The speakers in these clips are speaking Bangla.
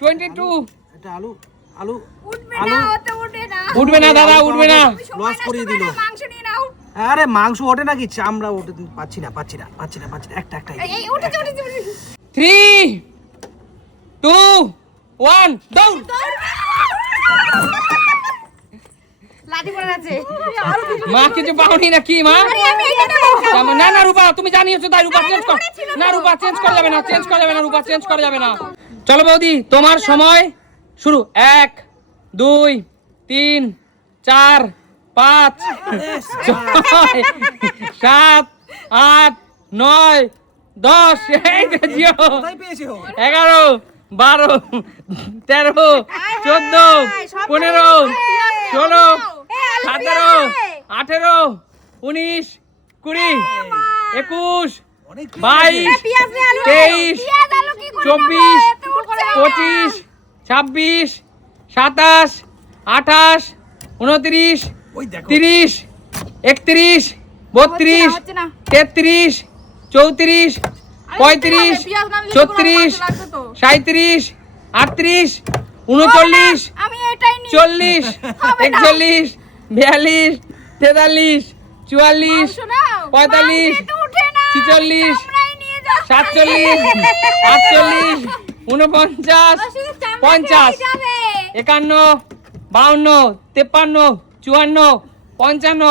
22 এটা আলু আলু উঠবে না দাদা, উঠবে না। লস করিয়ে দিল। মাংস নিয়ে নাও। আরে মাংস ওঠে নাকি, চামড়া ওঠে। পাচ্ছি না একটা এই উঠেছে 3 2 1 দৌড়। লাঠি পড়ে আছে। মা কিছু পাওনি নাকি মা? না না রূপা, তুমি জানিয়েছো তাই। রূপা চেঞ্জ কর না, রূপা চেঞ্জ করা যাবে না, রূপা চেঞ্জ করা যাবে না। চলো বৌদি, তোমার সময় শুরু। 1 2 3 4 5 6 7 8 9 10 11 12 13 14 15 16 17 18 19 20 21 22 23 24 25 26 27 28 29 30 31 32 33 34 35 36 37 38 39 40 41 42 43 44 45 46 47 48 49 50 51 52 53 54 55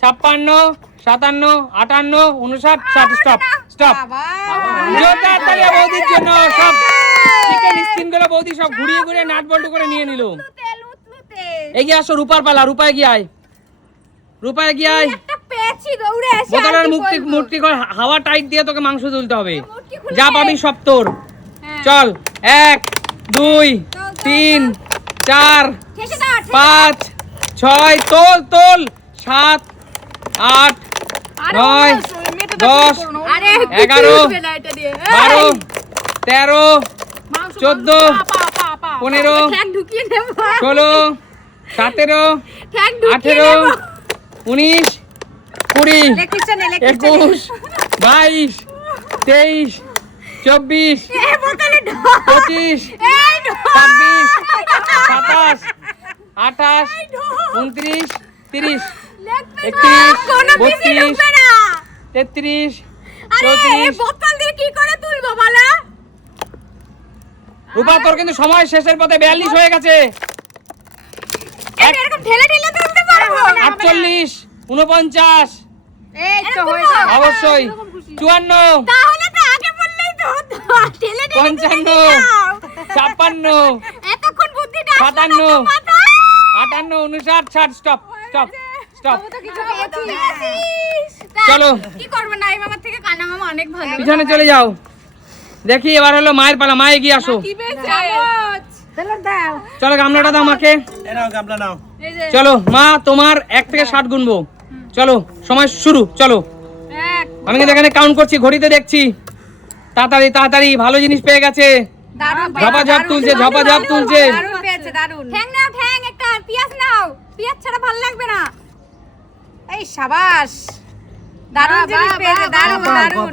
56 57 58 59 60। Stop stop. জোরদার তালি বৌদির জন্য। সব চিকেন স্কিন গুলো বৌদি সব ঘুরিয়ে ঘুরিয়ে নাট বল্টু করে নিয়ে নিল। এগিয়ে আসো, রূপার পালা। রূপা এগিয়ে আয়, রূপা এগিয়ে আয়। বোতলের মুটকি করে হাওয়া টাইট দিয়ে তোকে মাংস তুলতে হবে। যা পাবি সব তোর। চল 1 2 3 4 5 6 তোল তোল 7 8 9 10 11 12 13 14 15 16 17 18 19 20 21 22 23 24 25 26 27 28 29 30 31 32 33 34 রূপা তোর কিন্তু সময় শেষের পথে। 42 হয়ে গেছে। 48 49 অবশ্যই 54 55 56 57 58 59 60। Stop stop stop. চলো কি করবে না, এই মামার থেকে কানা মামা অনেক ভালো। পিছনে চলে যাও। দেখি এবার হলো মায়ের পালা। মা এগিয়ে আসো। চলো গামলাটা দাও মাকে। গামলা নাও। চলো মা, তোমার 1 থেকে 60 গুনবো। চলো সময় শুরু। চলো আমি কিন্তু এখানে কাউন্ট করছি, ঘড়িতে দেখছি। তাড়াতাড়ি তাড়াতাড়ি। ভালো জিনিস পেয়ে গেছে। ঝপাঝপ তুলছে, ঝপাঝপ তুলছে। ঠ্যাং নাও, ঠ্যাং একটা। পেঁয়াজ নাও, পেঁয়াজ ছাড়া ভালো লাগবে না। এই সাবাস, দারুণ জিনিস পেয়েছে। দারুণ দারুণ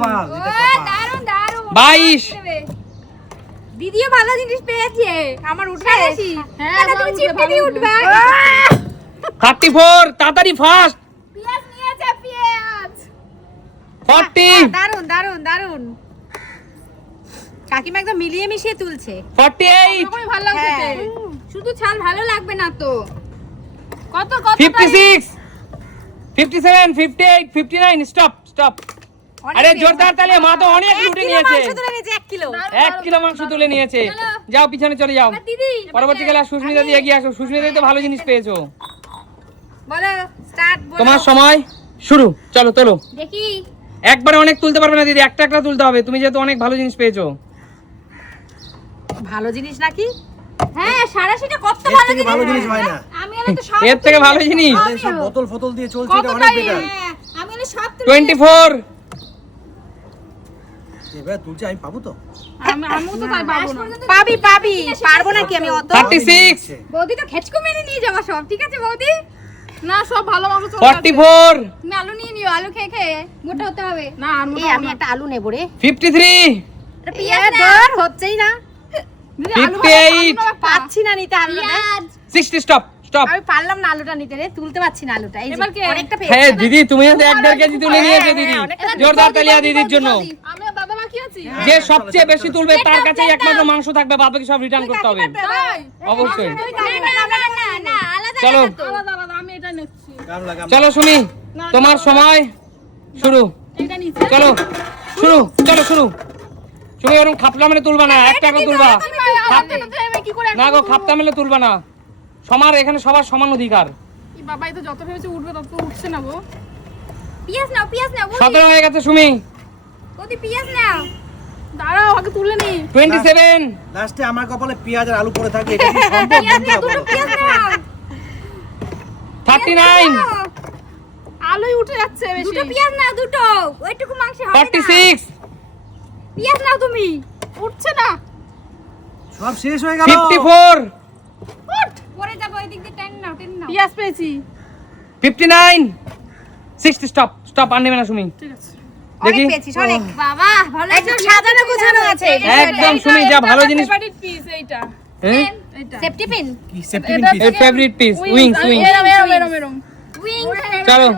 দারুণ। 22 দিদিও ভালো জিনিস পেয়েছে। আমার উঠবে বেশি। হ্যাঁ তুমি চিপকে দিয়ে উঠবে। 34 তাড়াতাড়ি ফাস্ট। পেঁয়াজ নিয়েছে, পেঁয়াজ। 40 দারুণ দারুণ দারুণ। কাকিমা একদম মিলিয়ে মিশিয়ে তুলছে। 48 ভালো লাগছে। শুধু ছাল ভালো লাগবে না তো। কত কত 56 57 58 59। Stop stop. আরে জোরদার তালি। মা তো অনেক লুটে নিয়েছে। 1 কিলো। 1 কিলো মাংস তুলে নিয়েছে। যাও পিছনে চলে যাও। পরবর্তীকালে সুস্মিতা দিয়ে এগিয়ে আসো। সুস্মিতা তো ভালো জিনিস পেয়েছো। বলো স্টার্ট। তোমার সময় শুরু। চলো তোলো। দেখি একবারে অনেক তুলতে পারবে না দিদি, একটা একটা তুলতে হবে। তুমি যেহেতু অনেক ভালো জিনিস পেয়েছো। ভালো জিনিস নাকি? হ্যাঁ, সারাশিটা কত ভালো জিনিস হয় না। আমি হলে তো সব এর থেকে ভালো জিনিস। সব বোতল ফতল দিয়ে চলছে, এটা অনেক বেটার। আমি হলে সব 24 এবার তুলছে, আমি পাবো তো? আমিও তো তাই পাবো না। পাবি পাবি। পারবো নাকি আমি অত? 36 বৌদি তো খেচকো মেরে নিয়ে যাবা সব। ঠিক আছে বৌদি? না, সব ভালো মাংস চলে। 44 তুমি আলু নিয়ে নিও, আলু খেয়ে খেয়ে মোটা হতে হবে। না, আমি একটা আলু নেব রে। 53 এটা পেঁয়াজ ধর হচ্ছেই না। 58 পাচ্ছি না নিতে আলুটা 60 স্টপ স্টপ আমি পারলাম না আলুটা নিতে রে তুলতে পারছি না আলুটা এই যে অনেকটা হ্যাঁ দিদি তুমি তো 1.5 কেজি তুলে নিয়েছে দিদি জোরদার তালিয়া দিদির জন্য আমি আর দাদা বাকি আছি যে সবচেয়ে বেশি তুলবে তার কাছেই একমাত্র মাংস থাকবে, বাদ বাকি সব রিটার্ন করতে হবে তাই অবশ্যই। না আলাদা চলো আলাদা আলাদা আমি এটা নিচ্ছি চলো সুমি তোমার সময় শুরু, এটা নিচ্ছি চলো শুরু চলো শুরু। তুমি ওরকম খাপলা মেলে তুলবা না, একটা করে তুলবা। আমি কি করে না গো খাপটা মেলে তুলবা না, সবার এখানে সবার সমান অধিকার। এই বাবাই তো যত ভেবেছে উঠবে তত তো উঠছে না গো পিয়াজ নাও 17 হয়ে গেছে সুমি, ওদি পিয়াজ নাও দাঁড়াও আগে তুলে নি 27 লাস্টে আমার কপালে পেঁয়াজ আর আলু পড়ে থাকে, এটা কি সম্ভব বন্ধুরা বলো? পিয়াজ নাও 39 আলুই উঠে যাচ্ছে বেশি দুটো পিয়াজ নাও দুটো ওইটুকু মাংস হবে না 46 পিয়াজ নাও তুমি উঠছে না সব শেষ হয়ে গেল। 54 পরে যাবো এই দিক দিয়ে টেন নাও পিয়াজ পেয়েছি 59 60 স্টপ স্টপ আর নেবে না সুমি, ঠিক আছে অনেক দেখি পেয়েছিস অনেক বাবা ভালো একদম সাজানো গোছানো আছে একদম সুমি যা ভালো জিনিস। ফেভারিট পিস এইটা হ্যাঁ এইটা সেফটি পিন কি সেফটি পিন এটা পিস? এর ফেভারিট পিস উইংস উইংস। এরম এরম এরম এরম উইং চলো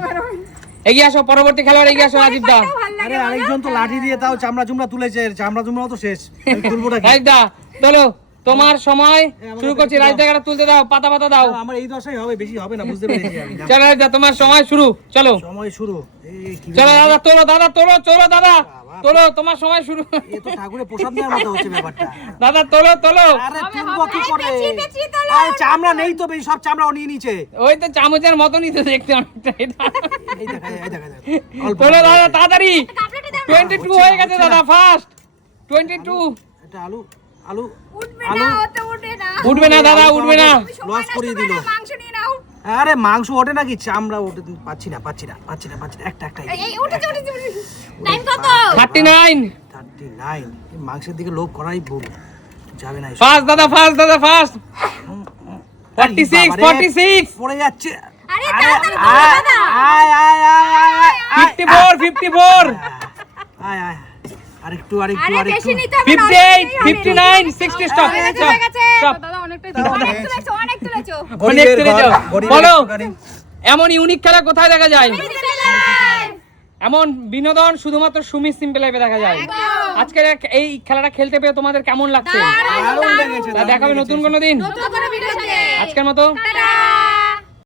এগিয়ে আসো, পরবর্তী খেলোয়াড় এগিয়ে আসো রাজীব দা। আরে আরেকজন তো লাঠি দিয়ে তাও চামড়া চুমড়া তুলেছে, চামড়া চুমড়াও তো শেষ, আমি তুলবোটা কি? রাজীব দা চলো তোমার সময় শুরু করছি, রাজীব দাকে তুলতে দাও, পাতা পাতা দাও। আমার এই দশাই হবে, বেশি হবে না, বুঝতে পেরেছি আমি। চলো রাজীব দা তোমার সময় শুরু, চলো সময় শুরু। এই কি চলো দাদা তোলো, দাদা তোলো, চলো দাদা তোলো, তোমার সময় শুরু। এ তো ঠাকুরের প্রসাদ নেওয়ার মতো হচ্ছে ব্যাপারটা। দাদা তোলো তোলো, আরে তুলবো কি করে? আরে চামড়া নেই তো, বেশি সব চামড়া ও নিয়ে নিচে। ওই তো চামচের মতনই তো দেখতে অনেকটা এটা। এই দেখা যায়, এই দেখা যায়। অল্প তোলো দাদা তাড়াতাড়ি, 22 হয়ে গেছে দাদা, ফার্স্ট 22। এটা আলু আলু উঠবে আলু না ওতে উঠে না উঠবে না দাদা, উঠবে না। লস করিয়ে দিল। মাংস নিয়ে নাও আরে মাংস ওঠে নাকি, চামড়া ওঠে, পাচ্ছি না একটা এই উঠেছে টাইম কত 39 39। এই মাংসের দিকে লোভ করাই ভুল, যাবে না এসব। ফার্স্ট দাদা, ফার্স্ট দাদা, ফার্স্ট আরে 46 বাবারে, 46 পড়ে যাচ্ছে। আরে আরে তাড়াতাড়ি আয় দাদা আয় আয় আয় আয় 54 আয় আয় আরেকটু আরে আরেকটু বেশি নিতে হবে না 58 59 60 স্টপ হয়ে গেছে স্টপ। দাদা অনেকটাই অনেক তুলেছো অনেক তুলেছো অনেক তুলেছো। বলো গাড়ি। এমন ইউনিক খেলা কোথায় দেখা যায়? এমন বিনোদন শুধুমাত্র সুমি সিম্পল লাইফে দেখা যায়। আজকের এই খেলাটা খেলতে পেয়ে তোমাদের কেমন লাগছে? দারুণ লেগেছে, তা দেখাবে নতুন কোনো দিন। নতুন করে ভিডিও আজকের মতো টাটা